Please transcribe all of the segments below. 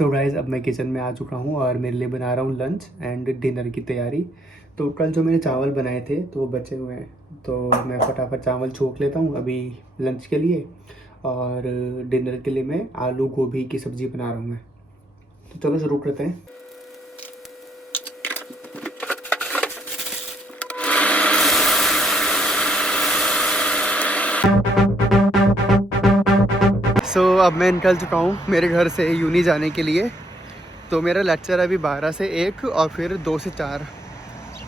So guys अब मैं kitchen में आ चुका हूँ और मेरे लिए बना रहा हूँ लंच एंड डिनर की तैयारी। तो कल जो मैंने चावल बनाए थे तो वो बचे हुए हैं, तो मैं फटाफट चावल छोक लेता हूँ अभी लंच के लिए। और डिनर के लिए मैं आलू गोभी की सब्ज़ी बना रहा हूँ मैं। तो चलो शुरू करते हैं। अब मैं निकल चुका हूँ मेरे घर से यूनी जाने के लिए। तो मेरा लेक्चर अभी 12 से 1 और फिर 2 से 4,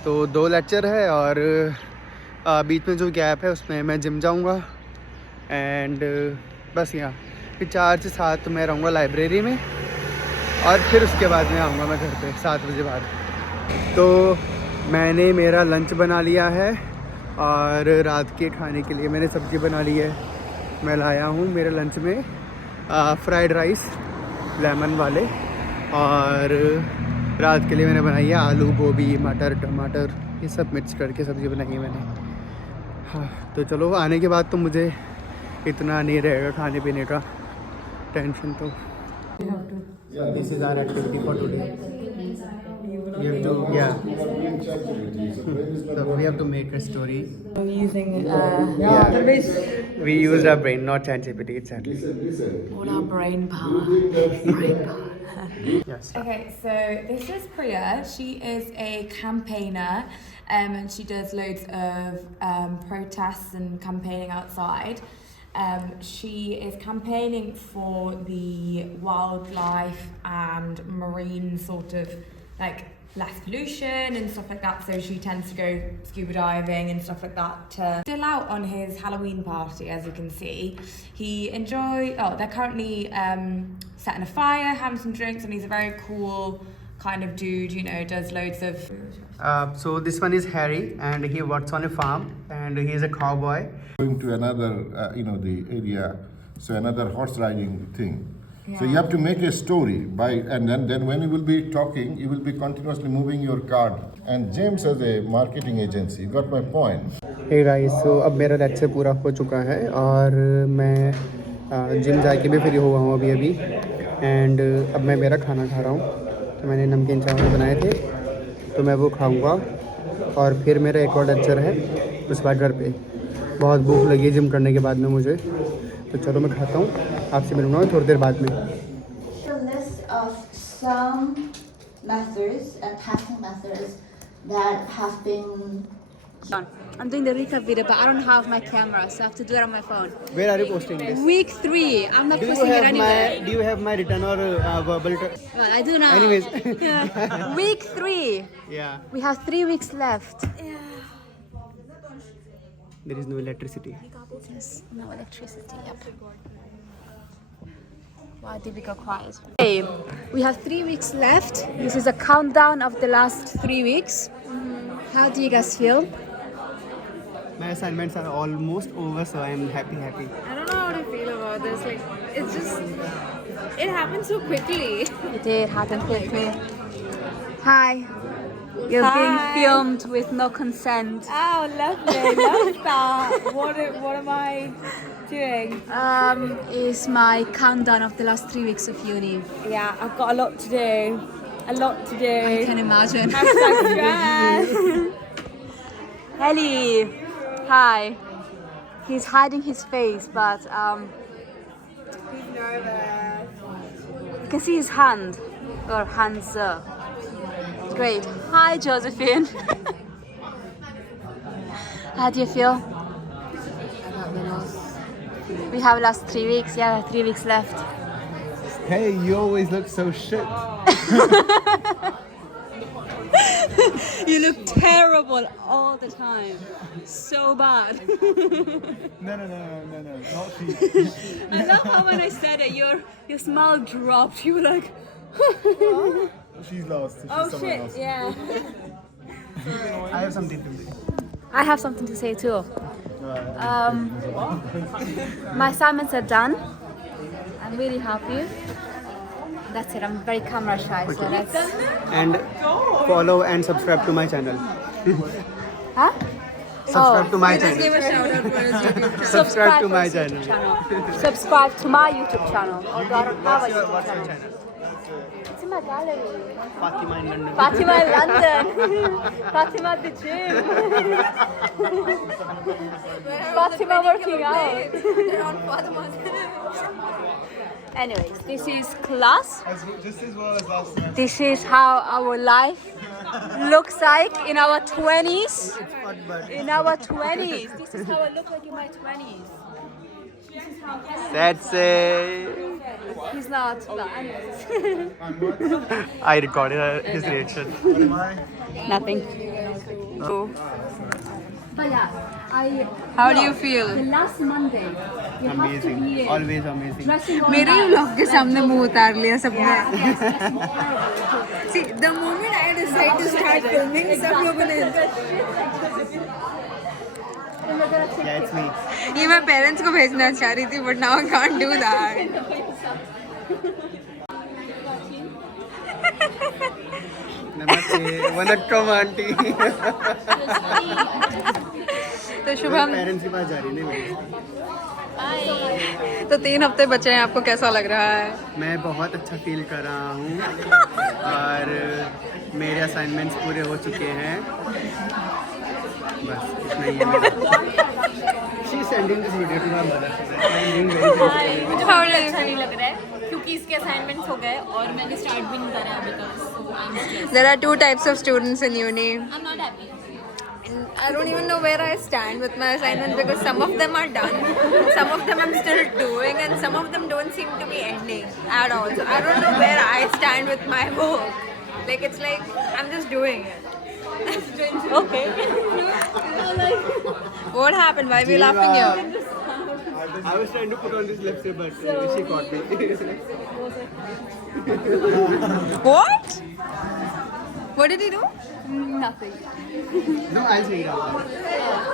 तो 2 लेक्चर है। और बीच में जो गैप है उसमें मैं जिम जाऊँगा एंड बस यहाँ फिर 4 से 7 मैं रहूँगा लाइब्रेरी में। और फिर उसके बाद में आऊँगा मैं घर पे 7 बजे बाद। तो मैंने मेरा लंच बना लिया है और रात के खाने के लिए मैंने सब्ज़ी बना ली है। मैं लाया हूँ मेरे लंच में फ्राइड राइस लेमन वाले, और रात के लिए मैंने बनाई है आलू गोभी मटर टमाटर ये सब मिक्स करके सब्ज़ी बनाई है मैंने। हाँ तो चलो आने के बाद तो मुझे इतना नहीं रहेगा खाने पीने का टेंशन। तो this is our activity for today. We have to, yeah. So we have to make a story. I'm using Yeah. We used our brain, not ChatGPT, exactly. all our brain power. Brain power. Yes. Okay, so this is Priya. She is a campaigner, and she does loads of protests and campaigning outside. She is campaigning for the wildlife and marine sort of like less pollution and stuff like that, so she tends to go scuba diving and stuff like that. Still out on his Halloween party, as you can see. They're currently setting a fire, having some drinks, and he's a very cool kind of dude, you know, does loads of... So this one is Harry and he works on a farm and he is a cowboy. Going to another, the area, so another horse riding thing. Yeah. So you have to make a story and then when you will be talking, you will be continuously moving your card. And James has a marketing agency. You got my point. Hey guys, so अब मेरा lecture पूरा हो चुका है और मैं gym जाके भी फ्री हुआ हूँ अभी एंड अब मैं मेरा खाना खा रहा हूँ। तो मैंने नमकीन चावल बनाए थे तो मैं वो खाऊंगा और फिर मेरा एक और लेक्चर है उसके बाद घर पे। बहुत भूख लगी है जिम करने के बाद में मुझे, तो चलो मैं खाता हूँ, आपसे मिलूँगा थोड़ी देर बाद में। A list of some methods and testing methods that have been... I'm doing the recap video, but I don't have my camera, so I have to do it on my phone. Where are you posting this? Week 3. I'm not posting it anywhere. Do you have my written or verbal? Well, I do now. Anyways. Yeah. Week 3. Yeah. We have 3 weeks left. Yeah. There is no electricity. Yes, no electricity. Yep. Why did we go quiet? Okay, we have 3 weeks left. This is a countdown of the last 3 weeks. How do you guys feel? My assignments are almost over, so I am happy. I don't know how to feel about this. Like, it's just, it happened so quickly. It did happen quickly. Hi. You're being filmed with no consent. Oh, lovely. Love that. What am I doing? Is my countdown of the last 3 weeks of uni. Yeah, I've got a lot to do. I can imagine. Hashtag stress. Ellie, hi. He's hiding his face, but He's nervous. you can see his hand or hands. Great. Hi, Josephine. How do you feel? We have last 3 weeks. Yeah, 3 weeks left. Hey, you always look so shit. You look terrible all the time. So bad. No, not she. I love how when I said it, your smile dropped. You were like, She's lost. She's Oh shit, yeah. I have something to say. I have something to say too. My assignments are done. I'm really happy. That's it. I'm very camera shy, so that's... And follow and subscribe to my channel. Huh? Subscribe to my Give channel. a shout out for his YouTube channel. Subscribe to for my his YouTube channel. Subscribe to my YouTube channel. Although I don't have a YouTube What's your channel. channel? Fatima Gallery. Fatima in London. Fatima in London. Fatima at the gym. Fatima working out. Anyways, this is class. This is how our life looks like in our 20s. In our 20s. This is how I look like in my 20s. That's it. He's not, but anyways. I recorded his reaction. Nothing. But yeah, How do you feel? the last Monday, you have to Amazing. be Always amazing. dressing all मेरे nice. vlog के सामने मुंह उतार लिया सबने. Yes, dressing horrible. See, the moment I decide to start filming, सब लोगों ने And we're gonna take Yeah, it's me. ये मैं पेरेंट्स को भेजना चाह रही थी, but now I can't do that. नमस्ते वनक्कम आंटी तो शुभम, पेरेंट्स के पास जा रही नहीं मेरी तो 3 हफ्ते बचे हैं, आपको कैसा लग रहा है? मैं बहुत अच्छा फील कर रहा हूँ और मेरे असाइनमेंट्स पूरे हो चुके हैं बस इतना ही है She is sending this video to my mother. How do you नहीं लग रहा है क्योंकि इसके असाइनमेंट्स हो गए और मैंने स्टार्ट भी नहीं करा अभी तक so I am stressed There are 2 types of students in uni. I am not happy And I don't even know where I stand with my assignments because some of them are done, some of them I'm still doing, and some of them don't seem to be ending at all. So I don't know where I stand with my work. Like it's like I'm just doing it. Okay. What happened? Why are we laughing here? I was trying to put on this lipstick but she caught me. What? What did he do? Nothing. No, I'll say it out loud.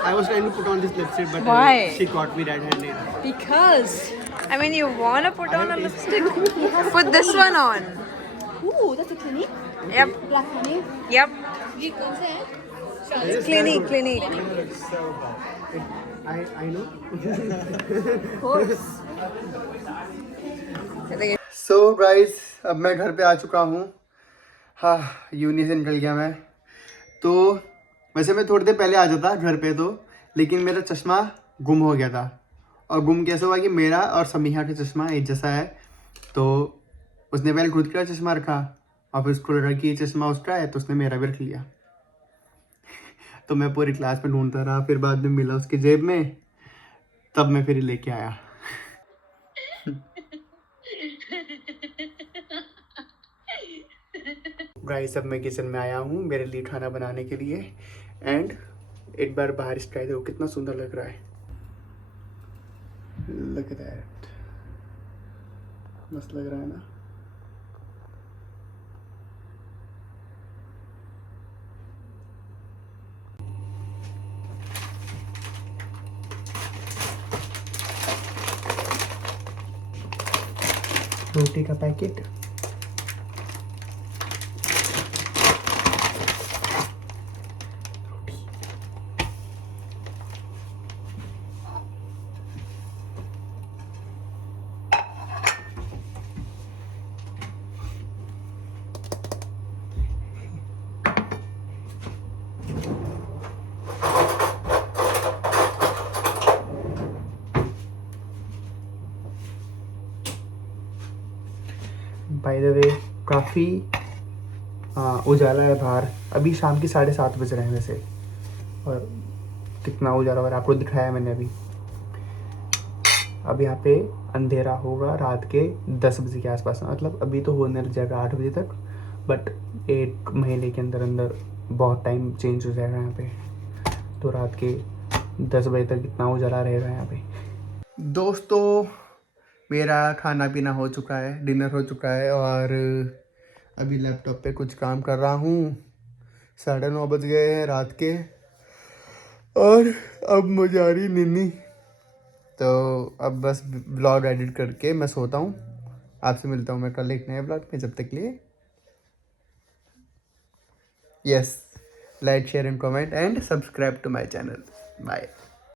I was trying to put on this lipstick but Why? she caught me red-handed. Because. I mean, you wanna put on a lipstick? Put this one on. Ooh, that's a Clinique. Yep. Black honey. Yep. ये कौन सा है Clinique. I know. Of course. So guys, अब मैं घर पे आ चुका हूँ. हाँ, यूनी से निकल गया मैं. तो वैसे मैं थोड़ी देर पहले आ जाता घर पे तो, लेकिन मेरा चश्मा गुम हो गया था. और गुम कैसे हुआ कि मेरा और समीहा का चश्मा एक जैसा है. तो उसने पहले खुद का चश्मा रखा और फिर उसको लगा कि चश्मा उसका है तो उसने मेरा भी रख लिया. तो मैं पूरी क्लास में ढूंढता रहा, फिर बाद में मिला उसकी जेब में, तब मैं फिर लेके आया. गाइस अब मैं किचन में आया हूँ मेरे लिए खाना बनाने के लिए. एंड एक बार बाहर स्काई देखो कितना सुंदर लग रहा है. लुक एट दैट, मस्त लग रहा है ना. रोटी का पैकेट. बाय द वे काफ़ी उजाला है बाहर. अभी शाम के 7:30 बज रहे हैं वैसे, और कितना उजाला हो रहा है आपको दिखाया मैंने अभी. अब यहाँ पे अंधेरा होगा रात के 10 बजे के आसपास. मतलब अभी तो होने लग जाएगा 8 बजे तक, बट 1 महीने के अंदर अंदर बहुत टाइम चेंज हो जाएगा यहाँ पे. तो रात के 10 बजे तक इतना उजाला रहेगा यहाँ पे. दोस्तों मेरा खाना पीना हो चुका है, डिनर हो चुका है, और अभी लैपटॉप पे कुछ काम कर रहा हूँ. 9:30 बज गए हैं रात के, और अब मुझे आ रही नींद. तो अब बस ब्लॉग एडिट करके मैं सोता हूँ. आपसे मिलता हूँ मैं कल एक नए ब्लॉग में. जब तक के लिए yes, like share and comment and subscribe to my channel. Bye.